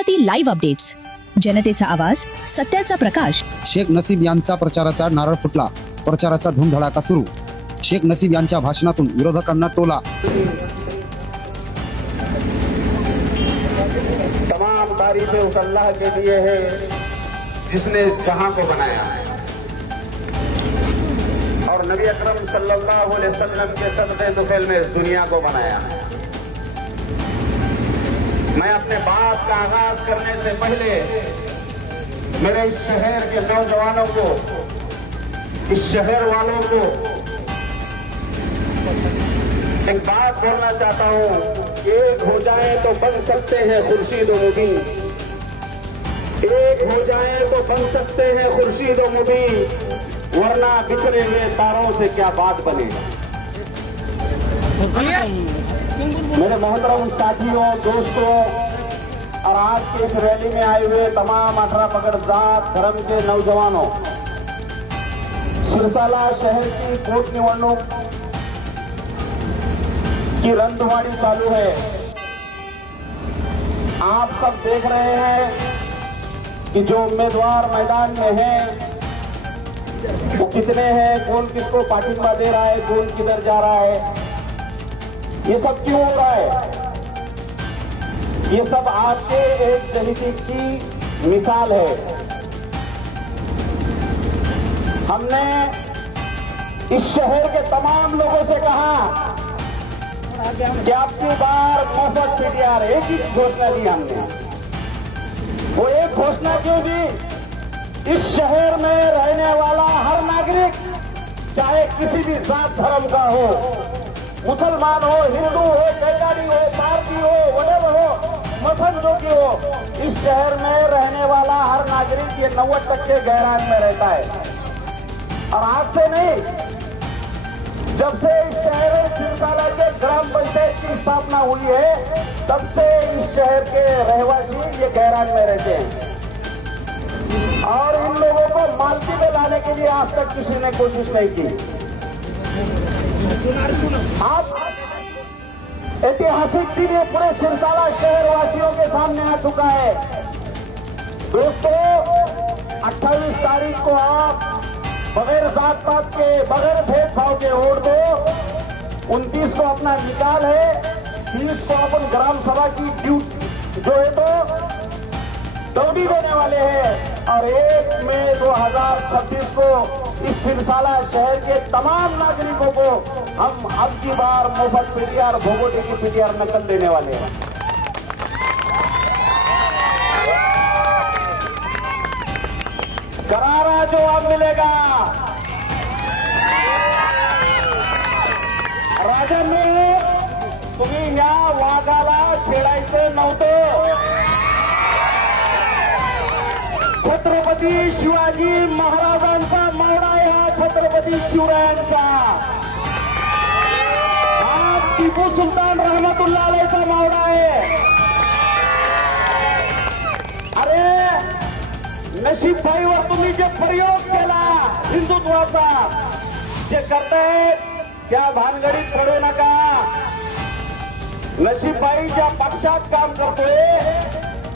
उन्नती live updates, जनतेचा आवाज, सत्याचा प्रकाश. शेख नसीब यांचा प्रचाराचा नारळ फुटला. प्रचाराचा धूमधडाका सुरू. शेख नसीब यांच्या भाषणातून विरोधकांना टोला. तमाम तारीफें उस अल्लाह के लिए है जिसने इस जहां को बनाया है और नबी अकरम सल्लल्लाहु अलैहि वसल्लम के सदक़े तुफैल में इस दुनिया को बनाया है। मैं अपने बात का आगाज करने से पहले मेरे इस शहर के नौजवानों को, इस शहर वालों को एक बात बोलना चाहता हूं। एक हो जाए तो बन सकते हैं खुर्शीद व मुबीन, एक हो जाए तो बन सकते हैं खुर्शीद व मुबीन, वरना बिखरे हुए तारों से क्या बात बनेगा। मेरे मोहतरम साथियों, दोस्तों और आज के इस रैली में आए हुए तमाम 18 पगड़ जात धर्म के नौजवानों, सिरसाला शहर की पोट निवडणूक की रणधुमाड़ी चालू है। आप सब देख रहे हैं कि जो उम्मीदवार मैदान में हैं वो कितने हैं, कौन किसको पार्टिबा दे रहा है, कौन किधर जा रहा है। ये सब क्यों हो रहा है? ये सब आपके एक जहीदी की मिसाल है। हमने इस शहर के तमाम लोगों से कहा कि आपकी बार मुफ्त पीटीआर, एक ही घोषणा दी हमने। वो एक घोषणा क्यों दी? इस शहर में रहने वाला हर नागरिक, चाहे किसी भी जात धर्म का हो, मुसलमान हो, हिंदू हो, कैलाड़ी हो, पारसी हो, वडेवर हो, मसन जो की हो, इस शहर में रहने वाला हर नागरिक ये 90% गैरान में रहता है। और आज से नहीं, जब से इस शहर सिरसाला के ग्राम पंचायत की स्थापना हुई है, तब से इस शहर के रहवासी ये गैरान में रहते हैं। और इन लोगों को मालकी में लाने के लिए आज तक किसी ने कोशिश नहीं की। आज ऐतिहासिक दिन ये पूरे सिरसाला शहर वासियों के सामने आ चुका है। दोस्तों, 28 तारीख को आप बगैर जात पात के, बगैर भेदभाव के वोट दो। 29 को अपना निकाल है, 30 को अपन ग्राम सभा की ड्यूटी जो है तो दौड़ी देने वाले हैं, और 1 मई 2026 को इस सिरसाला शहर के तमाम नागरिकों को हम अब की बार मुफ्त पीटीआर, भोगोटी की पीटीआर नकल देने वाले हैं। करारा जवाब मिलेगा। राजांनी, तुम्ही या वाघाला छेडायचं नव्हतं। छत्रपती शिवाजी महाराजांचा मावळा आहे हा, छत्रपती शिवरायांचा। हा टिपू सुलतान रहमतुल्लाह अलैहिचा मावळा आहे। अरे नशीबभाईवर तुम्ही जे प्रयोग केला हिंदुत्वाचा, जे करताय त्या भानगडीत पडू नका। नशीबभाई ज्या पक्षात काम करतोय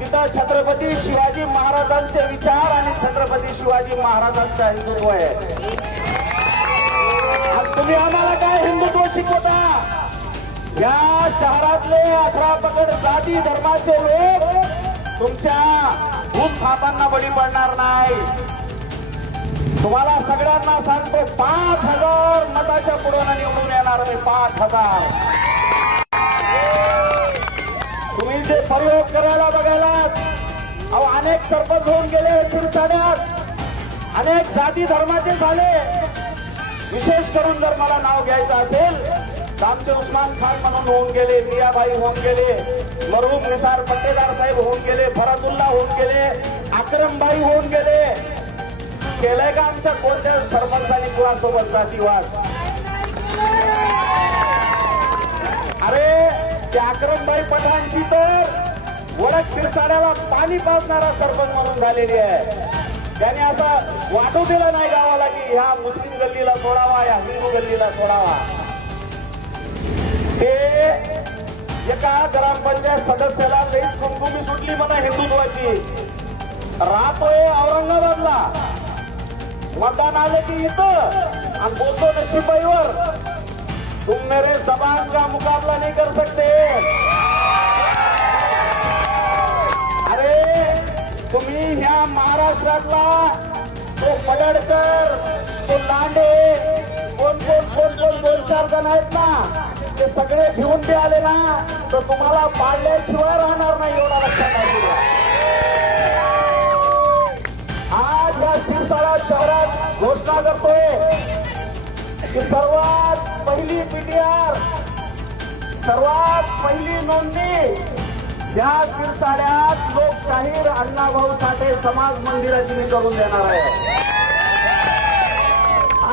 तिथं छत्रपती शिवाजी महाराजांचे विचार आणि छत्रपती शिवाजी महाराजांचा हिंदुत्व आहे। आज तुम्ही आम्हाला काय हिंदुत्व शिकवता? या शहरातले 18 पगड जाती धर्माचे लोक तुमच्या भूतथापांना बळी पडणार नाही। तुम्हाला सगळ्यांना सांगतो, 5000 मताच्या पुढे निवडून येणार आहे। 5000 तुम्ही जे प्रयोग करायला बघायला, अहो अनेक सरपंच होऊन गेले सिरसाड्यात, अनेक जाती धर्माचे झाले। विशेष करून जर मला नाव घ्यायचं असेल तर आमचे उस्मान खान म्हणून होऊन गेले, मियाबाई होऊन गेले, मरहूम निसार पट्टेदार साहेब होऊन गेले, फरातुल्ला होऊन गेले, अक्रमबाई होऊन गेले। केलंय का आमच्या कोणत्या सरपंचांनी कुणासोबत जातीवाद? अरे त्या अक्रमबाई पठाणची तर वडक सिरसाड्याला पाणी पाजणारा सरपंच म्हणून झालेली आहे। त्याने असं वाटू दिलं नाही गावाला की ह्या मुस्लिम गल्लीला सोडावा, या हिंदू गल्लीला सोडावा। ते एका ग्रामपंचायत सदस्याला लईच कुमकुमी सुटली म्हणा हिंदुत्वाची. राहतोय औरंगाबादला, मतदान आलं की इथं आणि बोलतो नशिबाईवर. तुम मेरे जबान का मुकाबला नहीं कर सकते. अरे तुम्ही ह्या महाराष्ट्रातला तो पडळकर, तो लांडे, कोण दोन चार जण आहेत ना, ते सगळे घेऊन ते आले ना तर तुम्हाला पाडल्याशिवाय राहणार नाही, एवढा लक्षात आहे. आज या शिवसाळा शहरात घोषणा करतोय की सर्वात पहिली पीटीआर, सर्वात पहिली नोंदणी या शिवसाळ्यात लोकशाहीर अण्णाभाऊ साठे समाज मंदिराची मी करून देणार आहे.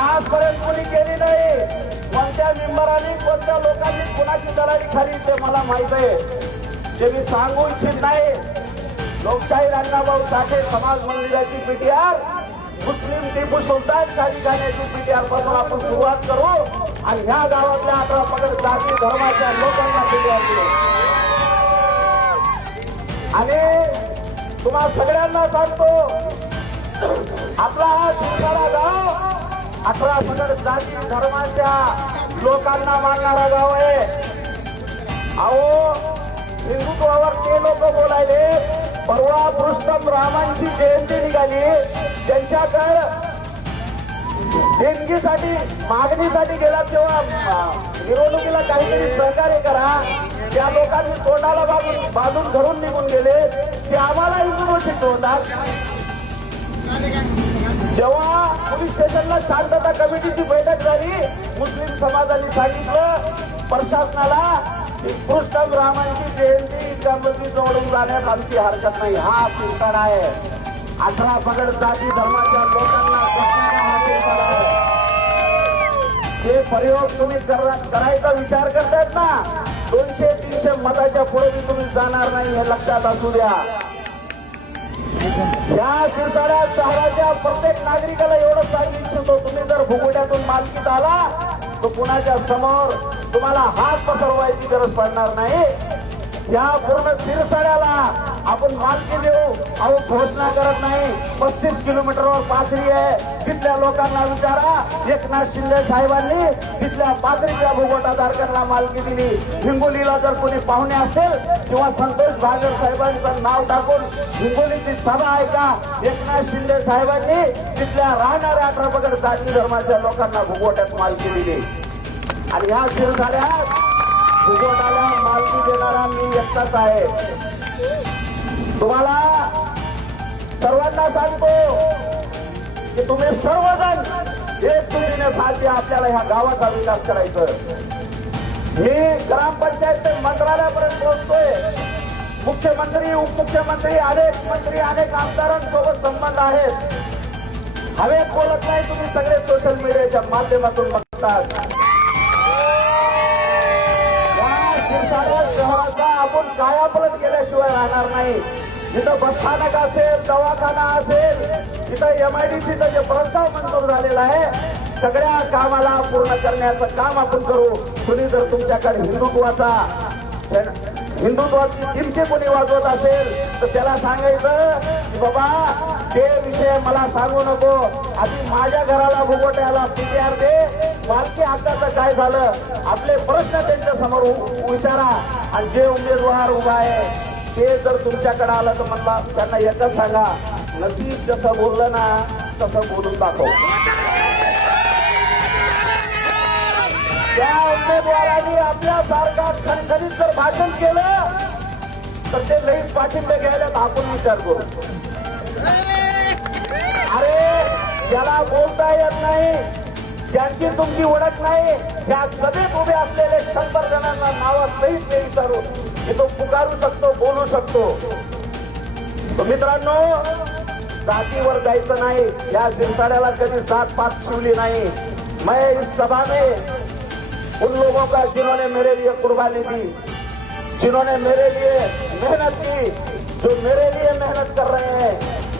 आजपर्यंत कोणी केली नाही. कोणत्या मेंबरांनी, कोणत्या लोकांनी कोणाची दलाली खाली ते मला माहित आहे. ते मी सांगू इच्छित नाही. लोकशाहीर अण्णाभाऊ साठे समाज मंदिराची पीटीआर, मुस्लिम टिपू सुलतान शाही खाण्याची पीटीआर पासून आपण सुरुवात करू आणि ह्या गावातल्या 18 पगड जाती धर्माच्या लोकांना पीटीआर दिली. आणि तुम्हा सगळ्यांना सांगतो, आपला हा शिवसाळा गाव 18 पगड जाती धर्माच्या लोकांना मानणारा गाव आहे. अहो हिंदुत्वावर ते लोक बोलायले. परवा पुरुषोत्तम रामांची जयंती निघाली, त्यांच्याकडे देणगीसाठी मागणीसाठी गेला तेव्हा निवडणुकीला काहीतरी सहकार्य करा. त्या लोकांनी तोंडाला बांधून घरून निघून गेले. ते आम्हाला हिंदू शिकवतात. जेव्हा पोलीस स्टेशनला शांतता कमिटीची बैठक झाली, मुस्लिम समाजाने सांगितलं प्रशासनाला की पुरुषोत्तम रामांची जयंती गणपती जोडून जाण्यास आमची हरकत नाही. हा शिवसाळा आहे. 18 पगड जाती धर्माच्या लोकांना बसणारा हा शिवसाळा आहे. हे प्रयोग तुम्ही करायचा विचार करतायत ना, 200-300 मताच्या पुढे तुम्ही जाणार नाही, हे लक्षात असू द्या. या शिवसाळ्यात शहराच्या प्रत्येक नागरिकाला एवढं सांगू इच्छितो, तुम्ही जर भुगुट्यातून मालकीत आला तर कुणाच्या समोर तुम्हाला हात पसरवायची गरज पडणार नाही. या पूर्ण शिरसाळ्याला आपण मालकी देऊ अहो घोषणा करत नाही. 35 किलोमीटरवर पाथरी आहे. तिथल्या लोकांना विचारा, एकनाथ शिंदे साहेबांनी तिथल्या पाथरीच्या भूगोटाधारकांना मालकी दिली. हिंगोलीला जर कोणी पाहुणे असेल किंवा संतोष भागर साहेबांचं नाव टाकून हिंगोलीची सभा आहे का, एकनाथ शिंदे साहेबांनी तिथल्या राहणाऱ्या 18 पगड जाती धर्माच्या लोकांना भूगोट्यात मालकी दिली. आणि ह्या शिरसाळ्यात भूगोटाला मालकी देणारा मी एकटाच आहे. तुम्हाला सर्वांना सांगतो की तुम्ही सर्वजण एक तुरीने साध्य आपल्याला ह्या गावाचा विकास करायचा. मी ग्रामपंचायत मंत्रालयापर्यंत पोहोचतोय. मुख्यमंत्री, उपमुख्यमंत्री, अनेक मंत्री, अनेक आमदारांसोबत संबंध आहेत. हवेत बोलत नाही, तुम्ही सगळे सोशल मीडियाच्या माध्यमातून बघतात. शहराचा आपण कायापालट केल्याशिवाय राहणार नाही. जिथं बसस्थानक असेल, दवाखाना असेल, तिथं MIDCचा जे प्रस्ताव मंजूर झालेला आहे, सगळ्या कामाला पूर्ण करण्याचं काम आपण करू. कुणी जर तुमच्याकडे हिंदुत्वाची किमती कोणी वाजवत असेल तर त्याला सांगायचं की बाबा ते विषय मला सांगू नको, आधी माझ्या घराला भूगोट्याला पीटीआर दे. मालकी हक्काचं काय झालं, आपले प्रश्न त्यांच्या समोर विचारा. आणि जे उमेदवार उभा आहे ते जर तुमच्याकडे आलं तर मला त्यांना एकच सांगा, नसीब जसं बोललं ना तसं बोलून दाखव. त्या उमेदवारांनी आपल्यासारखा खणखणीत जर भाषण केलं तर ते लईच पाठिंबे घ्यायला आपण विचार करू. अरे ज्याला बोलता येत नाही, ज्यांची तुमची ओळख नाही, या सभेत उभे असलेले 100 जणांना नावासहित मी विचारू की तो पुकारू शकतो, बोलू शकतो. मित्रांनो, जातीवर जायचं नाही. या शिरसाळ्याला कधी जात-पात शिवली नाही. मैं इस सभा में उन लोगों का जिन्होंने मेरे लिए कुर्बानी दी, जिन्होंने मेरे लिए मेहनत की, जो मेरे लिए मेहनत कर रहे हैं,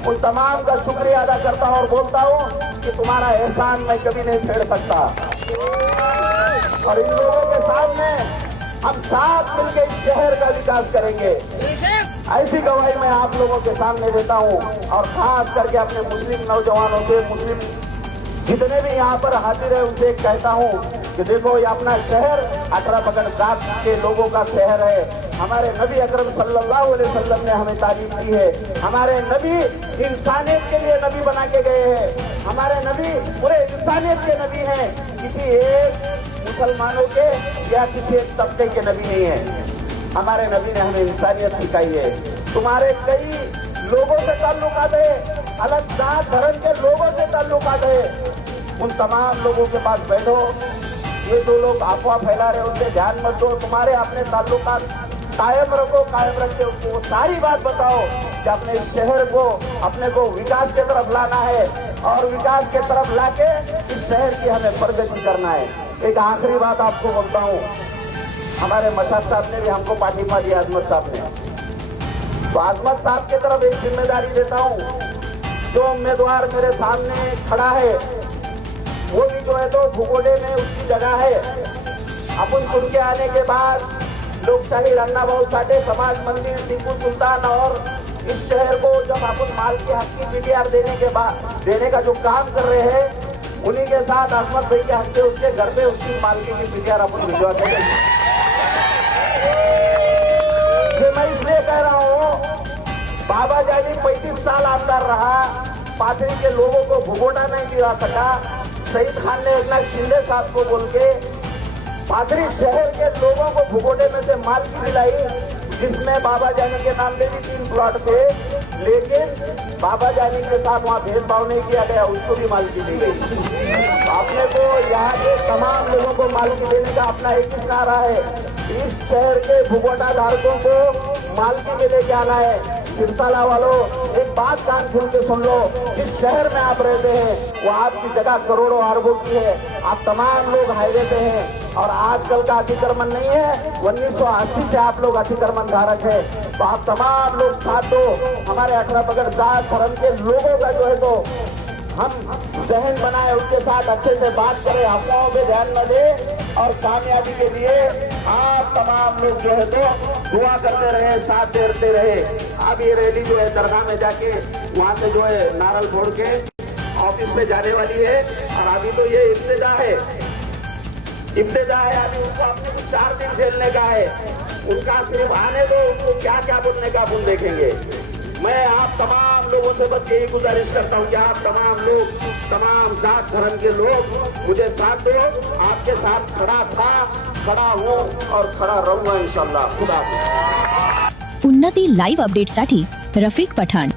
उन तमाम का शुक्रिया अदा करता हूं और बोलता हूं कि तुम्हारा एहसान मैं कभी नहीं फेर सकता. और इन लोगों के सामने हम साथ मिलकर इस शहर का विकास करेंगे। ऐसी गवाही मैं आप लोगों के सामने देता हूं और खास करके अपने मुस्लिम नौजवानों से, मुस्लिम जितने भी यहाँ पर हाजिर है उनसे कहता हूँ कि देखो, ये अपना शहर 18 पगड़ जात के लोगों का शहर है। हमारे नबी अकरम सल्लल्लाहु अलैहि वसल्लम ने हमें तालीम की है। हमारे नबी इंसानियत के लिए नबी बना के गए हैं। हमारे नबी पूरे इंसानियत के नबी हैं, किसी एक मुसलमानों के या किसी एक तबके के नबी नहीं है। हमारे नबी ने हमें इंसानियत सिखाई है। तुम्हारे कई लोगों से ताल्लुकात है, अलग जात धर्म के लोगों से ताल्लुकात है, उन तमाम लोगों के पास बैठो। ये जो लोग अफवाह फैला रहे हैं उनसे ध्यान मत दो, तुम्हारे अपने ताल्लुकात कायम रखो, कायम रख के उनको वो सारी बात बताओ कि अपने इस शहर को, अपने को विकास के तरफ लाना है और विकास के तरफ लाके इस शहर की हमें प्रगति करना है। एक आखिरी बात आपको बोलता हूँ, हमारे मशाद साहब ने भी हमको पार्टीमा दिया, आजमत साहब ने, तो आजमत साहब की तरफ एक जिम्मेदारी देता हूँ। जो उम्मीदवार मेरे सामने खड़ा है वो भी जो है तो भुगोड़े में उसकी जगह है। अपन सुन के आने के बाद लोकशाही रन्नाभाऊ साठे समाज मंदिर, टीपू सुल्तान और इस शहर को जब अपन माल के हक की पीटीआर देने का जो काम कर रहे हैं, उन्हीं के साथ अहमद भाई के हक से उसके घर पे उसकी मालकी की पीटीआर अपन भिजवाते हैं। ये मैं इसलिए कह रहा हूँ, बाबा जानी 35 साल आमदार रहा, पाथरी के लोगों को भुगोटा नहीं दिला सका। शहीद खान ने एकनाथ शिंदे साहब को बोल के पाथरी शहर के लोगों को भुगोटे में से मालकी दिलाई, जिसमें बाबा जानी के नाम पे भी 3 प्लॉट थे, लेकिन बाबा जानी के साथ वहाँ भेदभाव नहीं किया गया, उसको भी मालकी दी गई। अपने को यहाँ के तमाम लोगों को मालकी देने का अपना एक ही नारा है, इस शहर के भुगोटा धारकों को मालकी में लेके आना है। सिरसाला वालों, एक बात कान खोल के सुन लो, जिस शहर में आप रहते हैं वो आपकी जगह करोड़ों अरबों की है। आप तमाम लोग हाईवे पे हैं और आजकल का अतिक्रमण नहीं है, 1980 से आप लोग अतिक्रमण धारक है। तो आप तमाम लोग साथ दो, हमारे 18 पगड़ जात धर्म के लोगों का जो है तो हम जहन बनाए, उसके साथ अच्छे से बात करें, अफवाहों पे ध्यान न दें और कामयाबी के लिए आप तमाम लोग जो है तो दुआ करते रहे, साथ देते रहे। अब ये रैली जो है दरगाह में जाके वहाँ से जो है नारल फोड़ के ऑफिस में जाने वाली है और अभी तो ये इब्तिदा है, अभी उनको अपने कुछ 4 दिन झेलने का है। उनका सिर्फ आने दो, उनको क्या क्या बोलने का अपन देखेंगे। मैं आप तमाम लोगों से बस यही गुजारिश करता हूँ कि आप तमाम लोग, तमाम जात धर्म के लोग मुझे साथ दो। आपके साथ खड़ा था, खड़ा हूँ और खड़ा रहूंगा इंशाल्लाह। खुदा हाफिज। उन्नती लाईव्ह अपडेटसाठी रफिक पठाण।